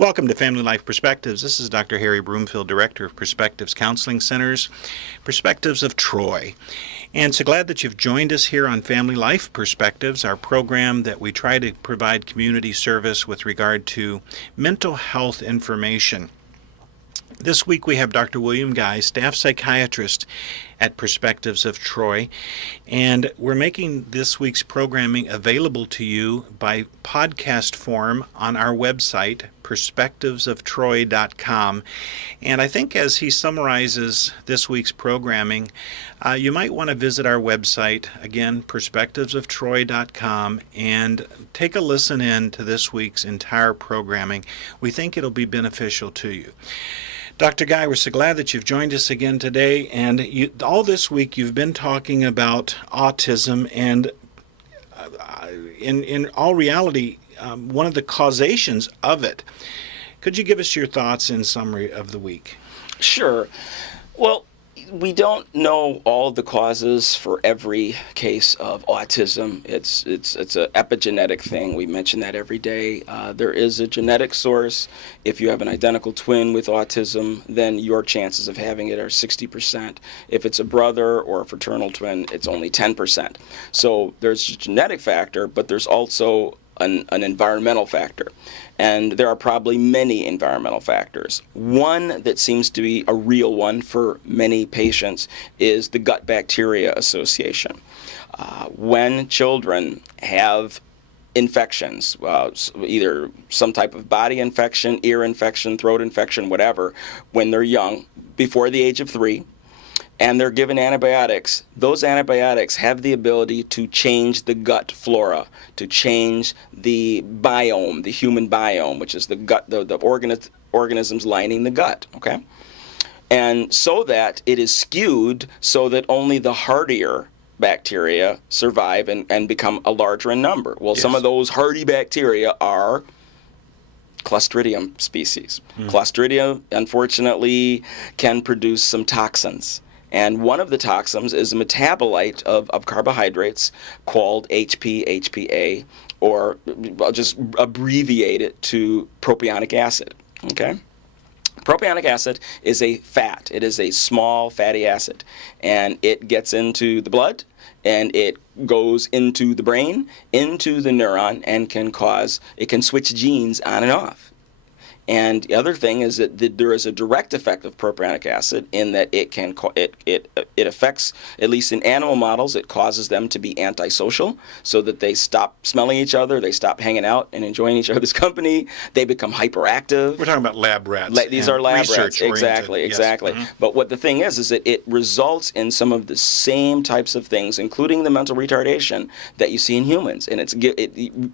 Welcome to Family Life Perspectives. This is Dr. Harry Broomfield, Director of Perspectives Counseling Centers, Perspectives of Troy. And so glad that you've joined us here on Family Life Perspectives, our program that we try to provide community service with regard to mental health information. This week we have Dr. William Guy, staff psychiatrist at Perspectives of Troy, and we're making this week's programming available to you by podcast form on our website, perspectivesoftroy.com. And I think as he summarizes this week's programming, you might want to visit our website, again, perspectivesoftroy.com, and take a listen in to this week's entire programming. We think it'll be beneficial to you. Dr. Guy, we're so glad that you've joined us again today, and all this week you've been talking about autism, and in all reality, one of the causations of it. Could you give us your thoughts in summary of the week? Sure. Well, we don't know all the causes for every case of autism. It's an epigenetic thing. We mention that every day. There is a genetic source. If you have an identical twin with autism, then your chances of having it are 60%. If it's a brother or a fraternal twin, it's only 10%. So there's a genetic factor, but there's also an environmental factor. And there are probably many environmental factors. One that seems to be a real one for many patients is the gut bacteria association. When children have infections, either some type of body infection, ear infection, throat infection, whatever, when they're young, before the age of 3, and they're given antibiotics, those antibiotics have the ability to change the gut flora, to change the biome, the human biome, which is the gut, the organisms lining the gut, okay? And so that it is skewed so that only the hardier bacteria survive and become a larger in number. Well, yes. Some of those hardy bacteria are Clostridium species. Clostridium, unfortunately, can produce some toxins. And one of the toxins is a metabolite of carbohydrates called HPA, or I'll just abbreviate it to propionic acid, okay? Propionic acid is a fat. It is a small fatty acid, and it gets into the blood, and it goes into the brain, into the neuron, and can switch genes on and off. And the other thing is that there is a direct effect of propionic acid in that it affects, at least in animal models, it causes them to be antisocial, so that they stop smelling each other, they stop hanging out and enjoying each other's company, they become hyperactive. We're talking about lab rats. These are lab rats, exactly. Yes. Mm-hmm. But what the thing is that it results in some of the same types of things, including the mental retardation that you see in humans. And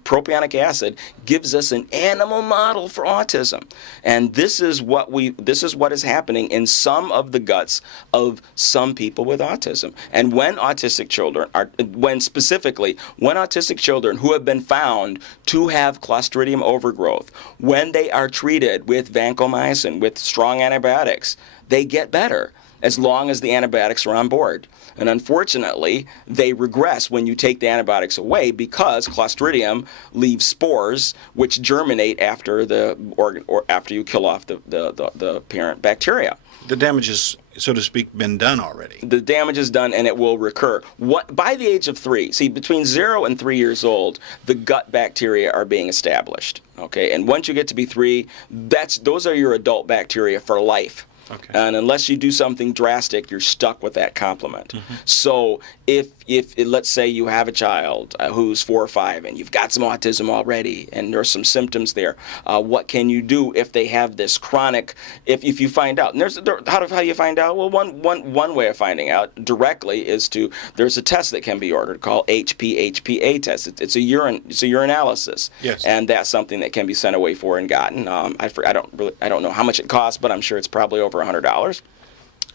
propionic acid gives us an animal model for autism. And this is what is happening in some of the guts of some people with autism. And when autistic children who have been found to have Clostridium overgrowth, when they are treated with vancomycin, with strong antibiotics, they get better as long as the antibiotics are on board. And unfortunately, they regress when you take the antibiotics away, because Clostridium leaves spores which germinate after after you kill off the parent bacteria. The damage is, so to speak, been done already. The damage is done, and it will recur. By the age of 3, see, between 0 and 3 years old, the gut bacteria are being established. Okay, and once you get to be 3, those are your adult bacteria for life. Okay. And unless you do something drastic, you're stuck with that complement. Mm-hmm. So if let's say you have a child who's 4 or 5 and you've got some autism already and there's some symptoms there, what can you do if they have this chronic, if you find out? And how do you find out? Well, one way of finding out directly is there's a test that can be ordered called HPA test. It's a urinalysis. Yes. And that's something that can be sent away for and gotten. I don't know how much it costs, but I'm sure it's probably over $100.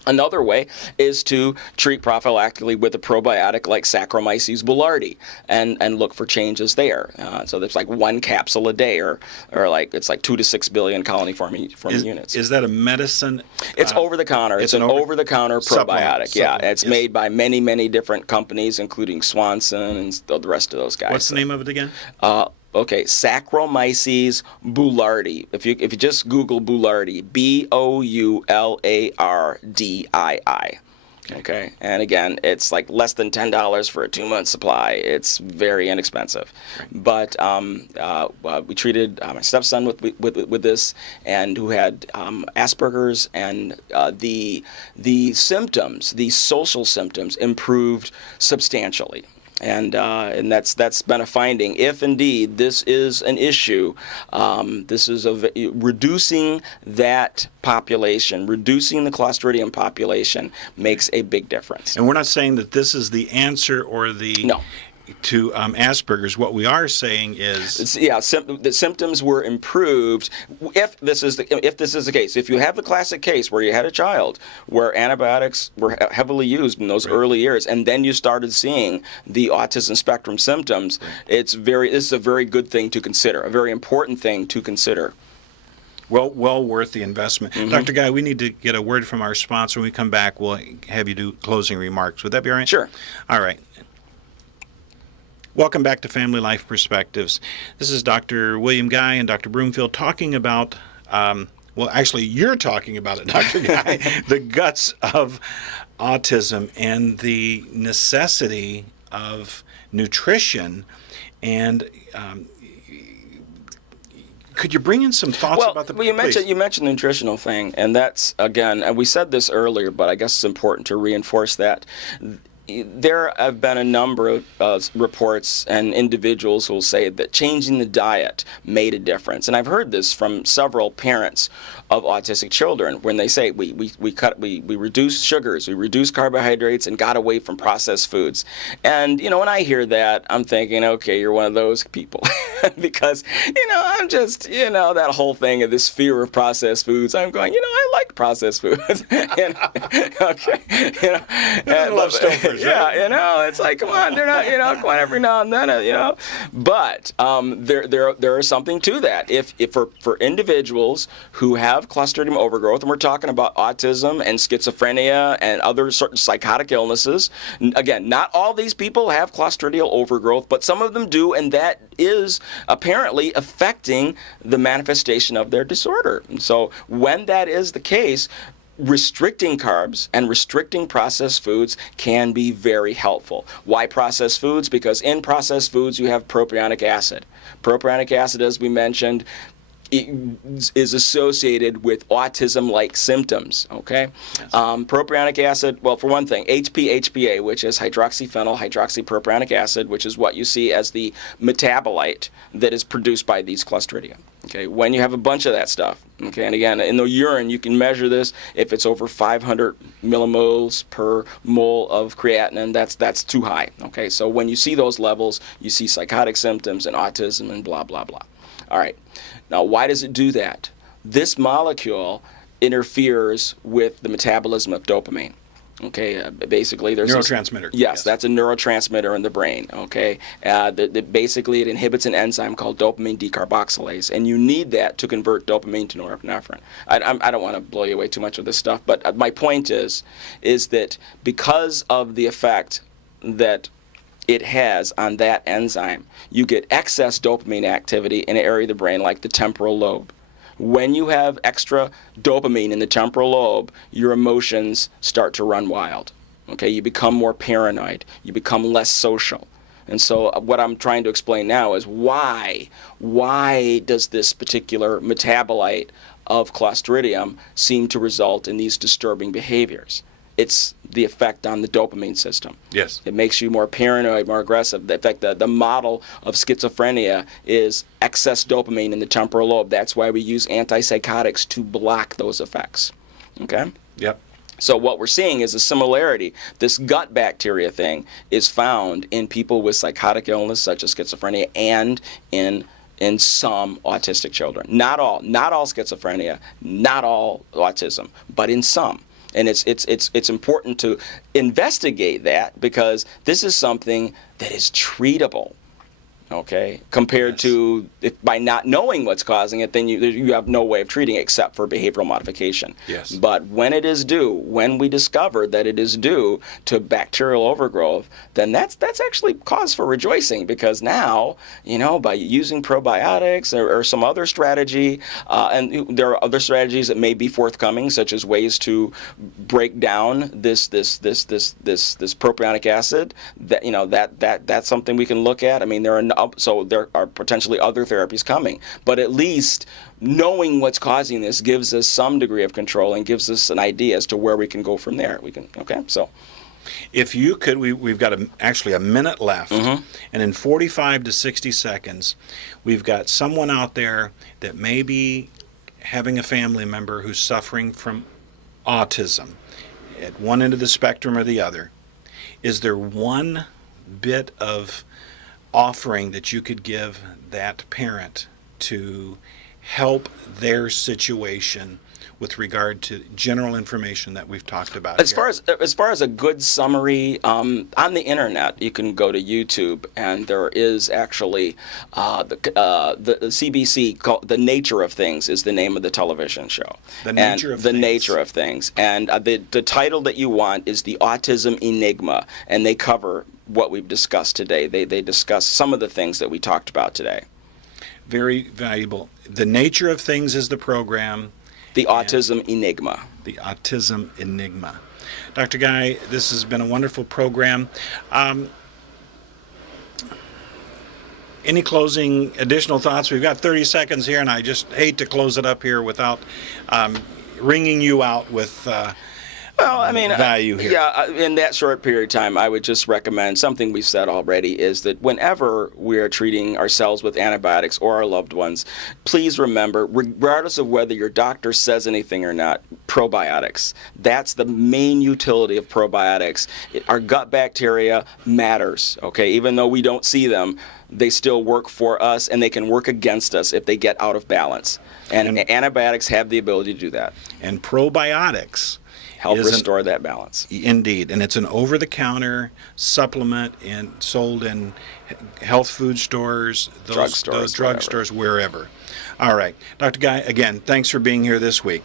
Another way is to treat prophylactically with a probiotic like Saccharomyces boulardii and look for changes there. So there's like 1 capsule a day, or it's like 2 to 6 billion colony-forming units. Is that a medicine? It's over-the-counter. It's an over-the-counter probiotic. Yeah, it's made by many, many different companies, including Swanson and the rest of those guys. What's the name of it again? Okay, Saccharomyces boulardii. If you just Google Boulardii, Boulardii. Okay, and again, it's like less than $10 for a 2-month supply. It's very inexpensive. Right. But we treated my stepson with this, and who had Asperger's, and the symptoms, the social symptoms, improved substantially. And that's been a finding. If indeed this is an issue, this is reducing that population, reducing the Clostridium population makes a big difference. And we're not saying that this is the answer or the no. to Asperger's. What we are saying is, the symptoms were improved. If this is the case, if you have the classic case where you had a child where antibiotics were heavily used in those early years, and then you started seeing the autism spectrum symptoms, this is a very good thing to consider, a very important thing to consider. Well worth the investment. Mm-hmm. Dr. Guy, we need to get a word from our sponsor. When we come back, we'll have you do closing remarks. Would that be all right? Sure. All right. Welcome back to Family Life Perspectives. This is Dr. William Guy and Dr. Broomfield talking about, actually you're talking about it, Dr. Guy, the guts of autism and the necessity of nutrition. And could you bring in some thoughts about the... Well, you mentioned the nutritional thing, and that's, again, and we said this earlier, but I guess it's important to reinforce that. There have been a number of reports and individuals who will say that changing the diet made a difference. And I've heard this from several parents of autistic children when they say we reduced sugars, we reduced carbohydrates, and got away from processed foods. And, when I hear that, I'm thinking, okay, you're one of those people. Because, I'm just, that whole thing of this fear of processed foods, I'm going, I like processed foods. Okay. I love Stouffer's. Yeah, it's like, come on, they're not, come on, every now and then, But there is something to that. If for individuals who have Clostridium overgrowth, and we're talking about autism and schizophrenia and other certain psychotic illnesses, again, not all these people have Clostridial overgrowth, but some of them do, and that is apparently affecting the manifestation of their disorder. And so when that is the case, restricting carbs and restricting processed foods can be very helpful. Why processed foods? Because in processed foods you have propionic acid. Propionic acid, as we mentioned, is associated with autism-like symptoms, okay? Yes. Propionic acid, well, for one thing, HPA, which is hydroxyphenyl hydroxypropionic acid, which is what you see as the metabolite that is produced by these Clostridia. Okay, when you have a bunch of that stuff, okay, and again, in the urine, you can measure this. If it's over 500 millimoles per mole of creatinine, that's too high, okay? So when you see those levels, you see psychotic symptoms and autism and blah, blah, blah. All right, now why does it do that? This molecule interferes with the metabolism of dopamine. Okay, basically there's neurotransmitter. Yes, that's a neurotransmitter in the brain. Okay, basically it inhibits an enzyme called dopamine decarboxylase, and you need that to convert dopamine to norepinephrine. I don't want to blow you away too much with this stuff, but my point is that because of the effect that it has on that enzyme, you get excess dopamine activity in an area of the brain like the temporal lobe. When you have extra dopamine in the temporal lobe, your emotions start to run wild. Okay, you become more paranoid. You become less social. And so what I'm trying to explain now is why does this particular metabolite of Clostridium seem to result in these disturbing behaviors? It's the effect on the dopamine system. Yes. It makes you more paranoid, more aggressive. In fact, the model of schizophrenia is excess dopamine in the temporal lobe. That's why we use antipsychotics to block those effects. Okay? Yep. So what we're seeing is a similarity. This gut bacteria thing is found in people with psychotic illness such as schizophrenia and in some autistic children. Not all schizophrenia, not all autism, but in some. And it's important to investigate that because this is something that is treatable. Okay, compared to if by not knowing what's causing it, then you have no way of treating it except for behavioral modification. Yes. But when it is due, when we discover that it is due to bacterial overgrowth, then that's actually cause for rejoicing, because now, by using probiotics or some other strategy, and there are other strategies that may be forthcoming, such as ways to break down this propionic acid. That's something we can look at. I mean, there are potentially other therapies coming, but at least knowing what's causing this gives us some degree of control and gives us an idea as to where we can go from there. So if you could, we've got actually a minute left, and in 45 to 60 seconds, we've got someone out there that may be having a family member who's suffering from autism at one end of the spectrum or the other. Is there one bit of offering that you could give that parent to help their situation with regard to general information that we've talked about as far as a good summary, on the internet, you can go to YouTube, and there is actually the CBC called The Nature of Things is the name of the television show. The Nature of Things. The Nature of Things. And the title that you want is The Autism Enigma, and they cover what we've discussed today. They discuss some of the things that we talked about today. Very valuable. The Nature of Things is the program. The Autism Enigma. The Autism Enigma. Dr. Guy, this has been a wonderful program. Any closing additional thoughts? We've got 30 seconds here, and I just hate to close it up here without ringing you out with value here. Yeah, in that short period of time, I would just recommend something we've said already, is that whenever we are treating ourselves with antibiotics or our loved ones, please remember, regardless of whether your doctor says anything or not, probiotics. That's the main utility of probiotics. Our gut bacteria matters, okay? Even though we don't see them, they still work for us, and they can work against us if they get out of balance. And antibiotics have the ability to do that. And probiotics help restore that balance. Indeed, and it's an over-the-counter supplement sold in health food stores, those drugstores, wherever. All right, Dr. Guy, again, thanks for being here this week.